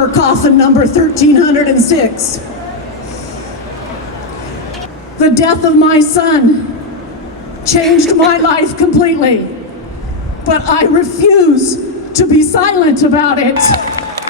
for coffin number 1306. The death of my son changed my life completely, but I refuse to be silent about it.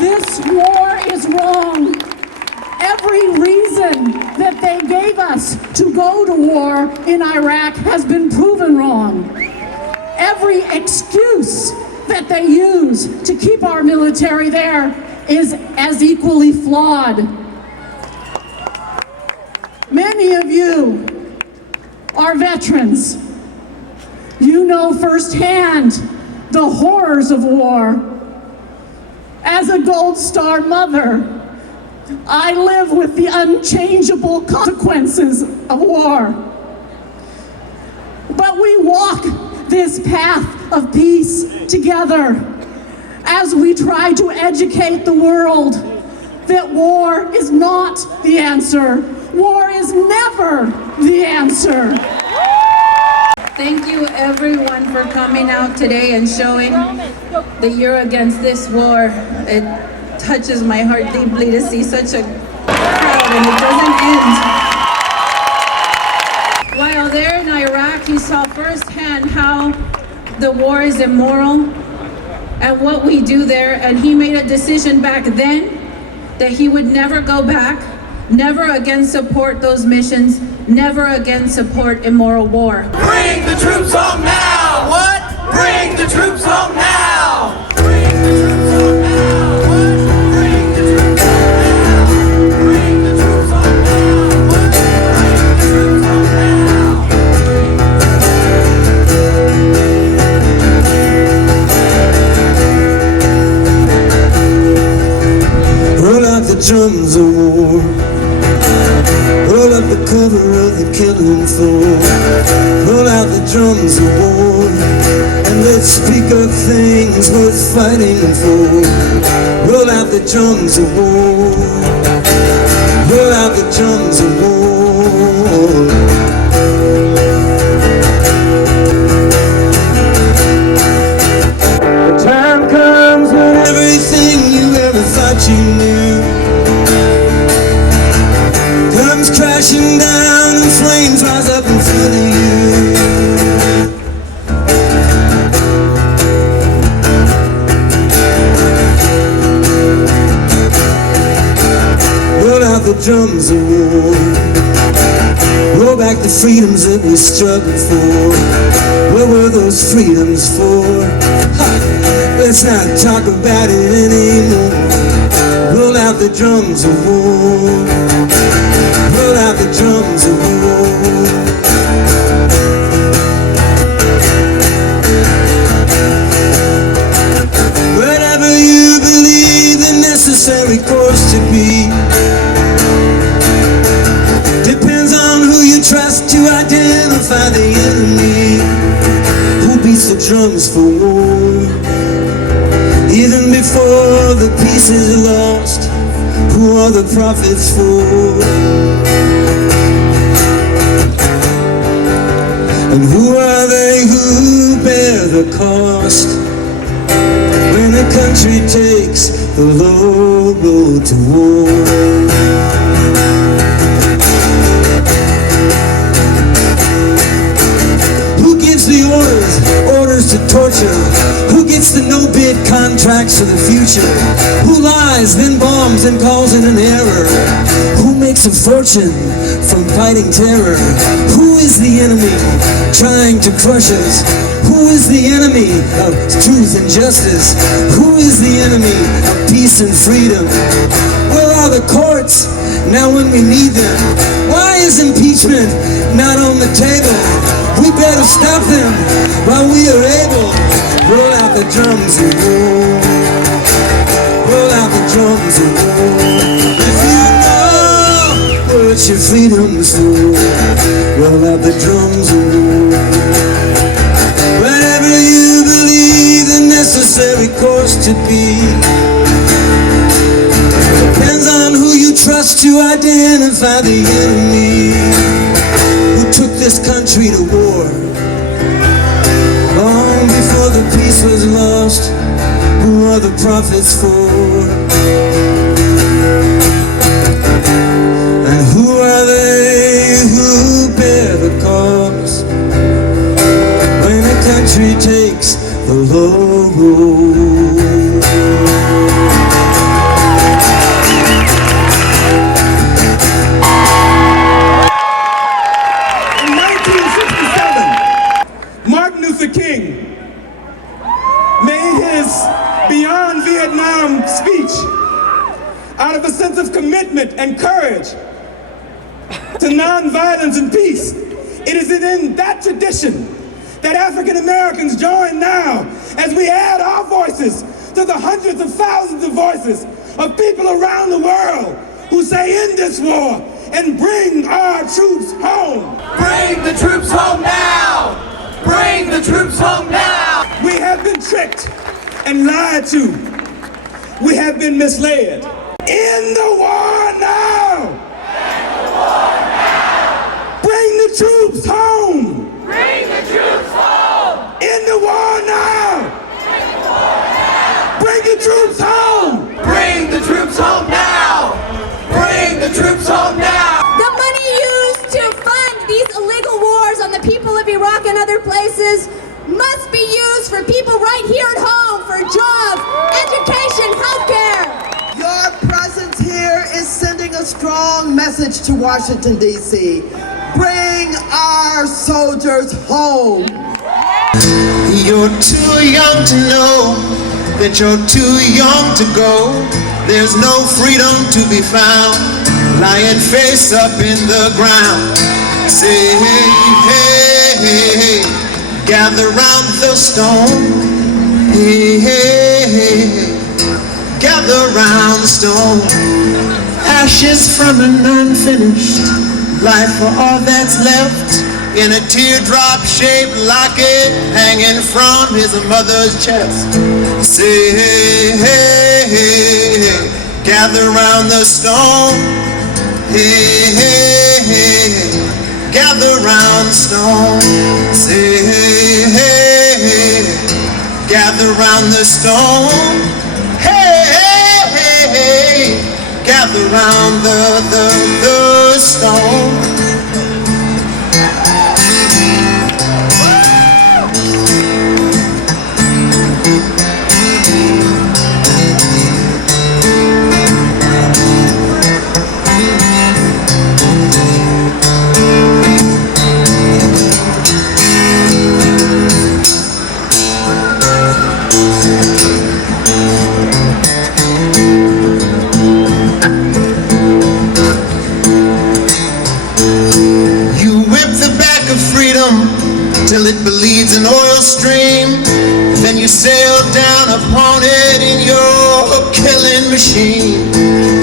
This war is wrong. Every reason that they gave us to go to war in Iraq has been proven wrong. Every excuse that they use to keep our military there is as equally flawed. Many of you are veterans. You know firsthand the horrors of war. As a Gold Star mother, I live with the unchangeable consequences of war. But we walk this path of peace together as we try to educate the world that war is not the answer. War is never the answer. Thank you everyone for coming out today and showing that you're against this war. It touches my heart deeply to see such a crowd, and it doesn't end. While there in Iraq, he saw firsthand how the war is immoral and what we do there, and he made a decision back then that he would never go back, never again support those missions, never again support immoral war. Bring the troops home now! What? Bring the troops home now! Bring the troops home now! What? Bring the troops home now! Bring the troops home now! What? Bring the troops home now! Roll out the drums of war. Roll out the cover of the killing floor. Roll out the drums drums of war, and let's speak of things worth fighting for. Roll out the drums of war, roll out the drums of war. The time comes when everything you ever thought you knew comes crashing down, and flames rise up and fill you. Roll out the drums of war, roll back the freedoms that we struggled for. What were those freedoms for? Ha! Let's not talk about it anymore. Roll out the drums of war, roll out the drums of war. Whatever you believe the necessary course to be depends on who you trust to identify the enemy. Who beats the drums for war? Even before the peace is lost, who are the prophets for? And who are they who bear the cost when a country takes the low road to war? Who gives the orders to torture? Who gets the no-bid contracts for the future? Who lies, then bombs, and calls it an error? Who makes a fortune from fighting terror? Who is the enemy trying to crush us? Who is the enemy of truth and justice? Who is the enemy of peace and freedom? Where are the courts now when we need them? Why is impeachment not on the table? We better stop them while we are able. Roll out the drums of war, roll out the drums of war. If you know what your freedom's for, roll out the drums of war. Whatever you believe the necessary course to be depends on who you trust to identify the enemy. Who took this country to war long before the peace was lost? Who are the prophets for? And who are they who bear the cost when a country takes the low road? In 1967, Martin Luther King made his Beyond Vietnam speech out of a sense of commitment and courage to nonviolence and peace. It is in that tradition that African Americans join now as we add our voices to the hundreds of thousands of voices of people around the world who say end this war and bring our troops home. Bring the troops home now! Bring the troops home now! We have been tricked and lied to. We have been misled. End the war now! End the war now! Bring the troops home! Bring the troops home! End the war now! End the war now! Bring the troops home! Bring the troops home now! Bring the troops home now! The money used to fund these illegal wars on the people of Iraq and other places must be used for people right here at home, for jobs, education, healthcare. Your presence here is sending a strong message to Washington, D.C. Bring our soldiers home. You're too young to know that you're too young to go. There's no freedom to be found lying face up in the ground. Say, hey, hey, hey, hey, gather round the stone. Hey, hey, hey, hey, gather round the stone. Ashes from an unfinished life for all that's left. in a teardrop-shaped locket hanging from his mother's chest. Say, hey, hey, hey, hey, gather round the stone. Hey, hey, hey, hey, gather round the stone. Say, hey, hey, hey, gather round the stone. Hey, hey, hey, hey, gather round the stone. Till it bleeds an oil stream, then you sail down upon it in your killing machine.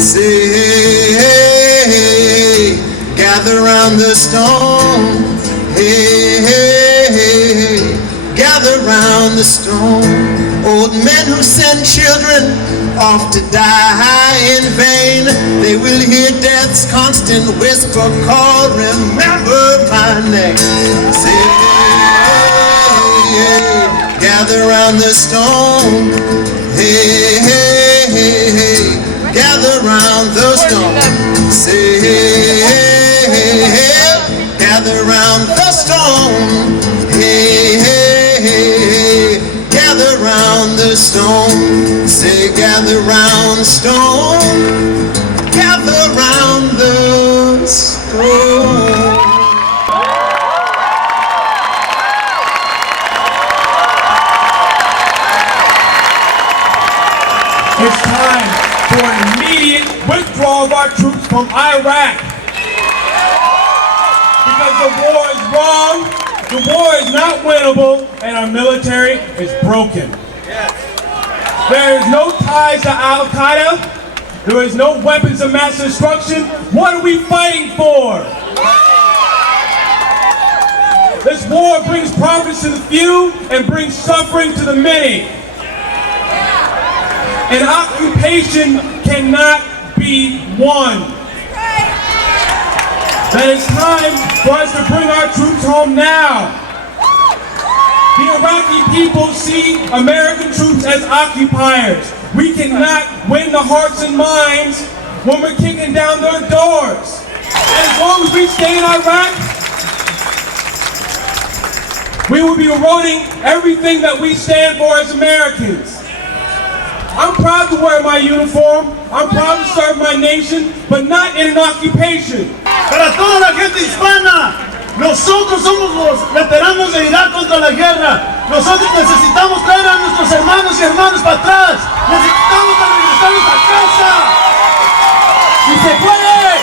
Say, hey, hey, hey, gather round the stone. Hey, hey, hey, hey, gather round the stone. Old men who send children off to die in vain, they will hear death's constant whisper call, remember my name. Say, gather round the stone. Hey, hey, hey, hey, gather round the stone. Say, hey, hey, hey, gather round the stone. Hey, hey, hey, hey, gather round the stone. Say, gather round the stone. Gather round the stone. It's time for an immediate withdrawal of our troops from Iraq. Because the war is wrong, the war is not winnable, and our military is broken. There is no ties to Al-Qaeda. There is no weapons of mass destruction. What are we fighting for? This war brings profits to the few and brings suffering to the many. An occupation cannot be won. That it's time for us to bring our troops home now. The Iraqi people see American troops as occupiers. We cannot win the hearts and minds when we're kicking down their doors. And as long as we stay in Iraq, we will be eroding everything that we stand for as Americans. I'm proud to wear my uniform, I'm proud to serve my nation, but not in an occupation. Para toda la gente hispana, nosotros somos los veteranos de Irak contra la guerra. Nosotros necesitamos traer a nuestros hermanos y hermanas para atrás. Necesitamos regresarlos a casa. ¡Si se puede!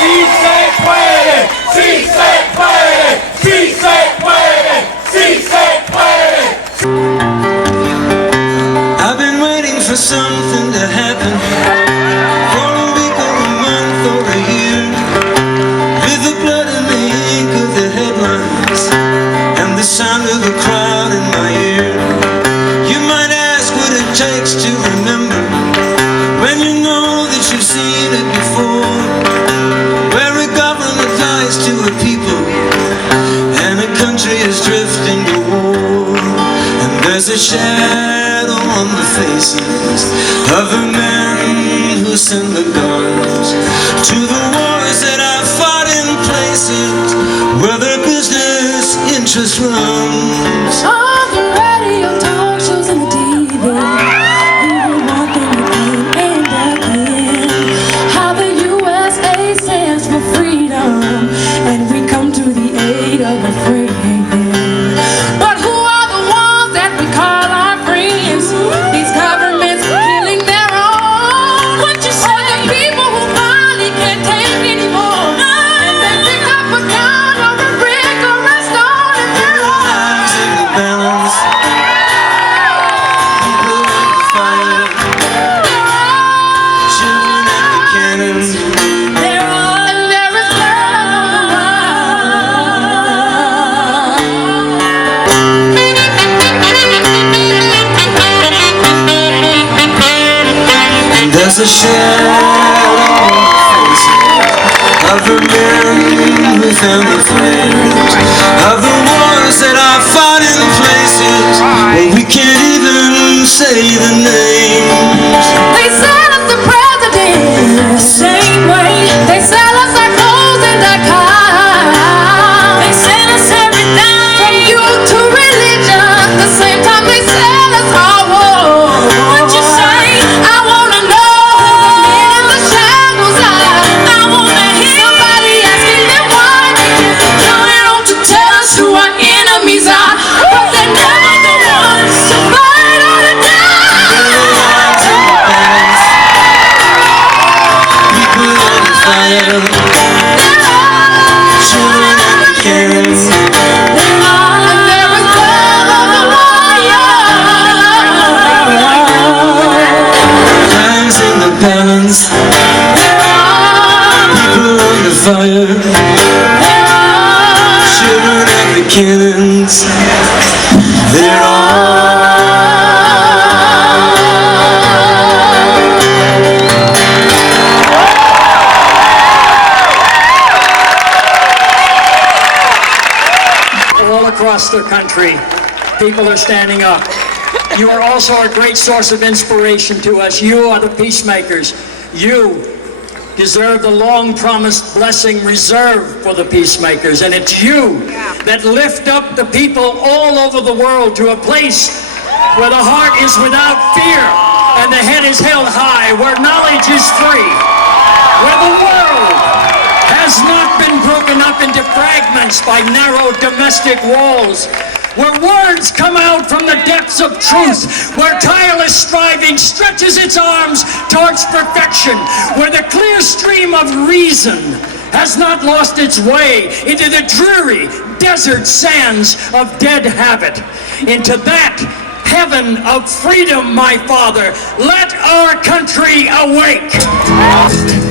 ¡Si se puede! ¡Si se puede! ¡Si se puede! ¡Si se puede! I've been waiting for something to happen for a week or a month or a year, with the blood and the ink of the headlines and the sound of the crowd in my ear. You might ask what it takes to remember when you know that you've seen it before, where a government lies to a people and a country is drifting to war, and there's a shadow on the faces of the men who send the guns to the wars that I fought in places where their business interest runs. On the radio, talk shows, and the TV, we were walking again and again. How the USA stands for freedom, and we come to the aid of a friend. But who are the ones that we call our friends? These governments killing their own. What you say? The people who finally can't take anymore, and they pick up a gun or a brick or a stone and they're a shadow of the men who found the flames, of the wars that I fought in places where we can't even say the names. They sell us the president, same way. They sell us our clothes and our cars. They sell us everything, from youth to religion. The same time they sell us our war. What you say? I wanna know who the men in the shadows are. I wanna hear somebody asking them why. Counting on to tell us who our enemies are, but they're never the ones to fight or to die. Children and the kids, hands in the balance, people under fire, children and the cannons, they're all across the country, people are standing up. You are also a great source of inspiration to us. You are the peacemakers. You deserve the long-promised blessing reserved for the peacemakers, and it's you that lift up the people all over the world to a place where the heart is without fear and the head is held high, where knowledge is free, where the world has not been broken up into fragments by narrow domestic walls, where words come out from the depths of truth, where tireless striving stretches its arms towards perfection, where the clear stream of reason has not lost its way into the dreary desert sands of dead habit. Into that heaven of freedom, my Father, let our country awake.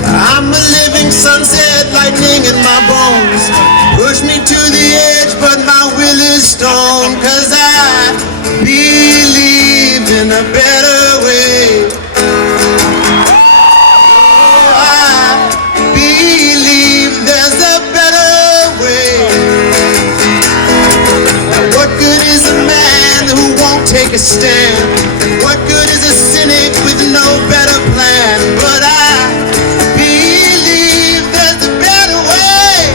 I'm a living sunset, lightning in my bones. Push me to the edge, but my will is stone. 'Cause I believe in a better way. Oh, I believe there's a better way. Now, what good is a man who won't take a stand? What good is a cynic with no better plan? But I believe there's a better way.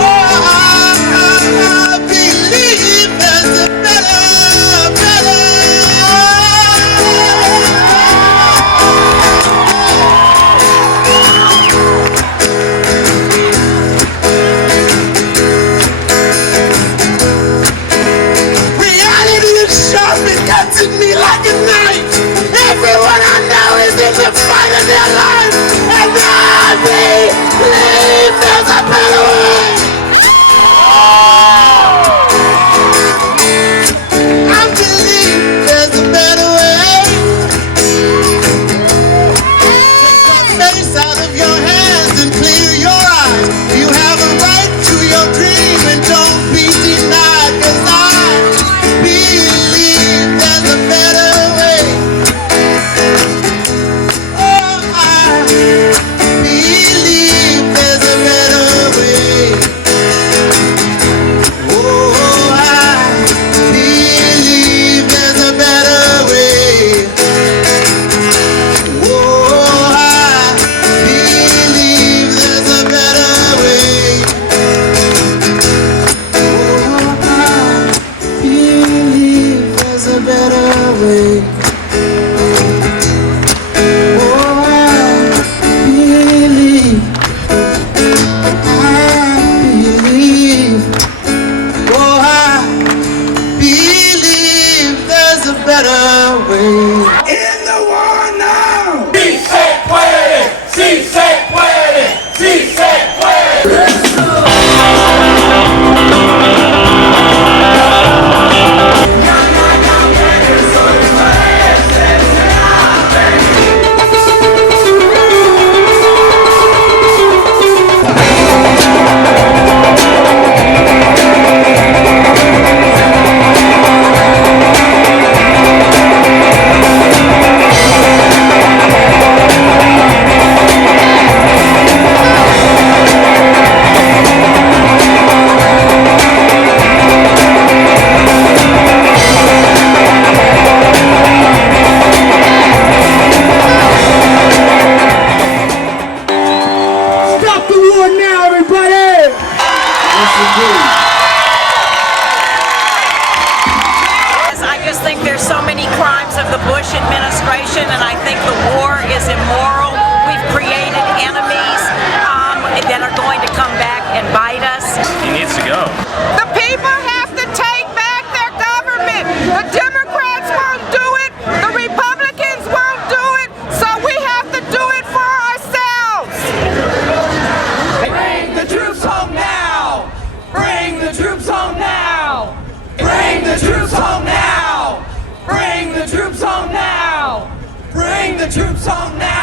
Oh, I believe there's a better. Reality Yes, indeed. I just think there's so many crimes of the Bush administration, and I think the war is immoral. We've created enemies that are going to come back and bite us. He needs to go. The people have to take back their government. The Democrats won't do it. The Republicans won't do it. So we have to do it for ourselves. Bring the troops home now! Bring the troops home now! Bring the troops home now! Bring the troops home now! Bring the troops home now!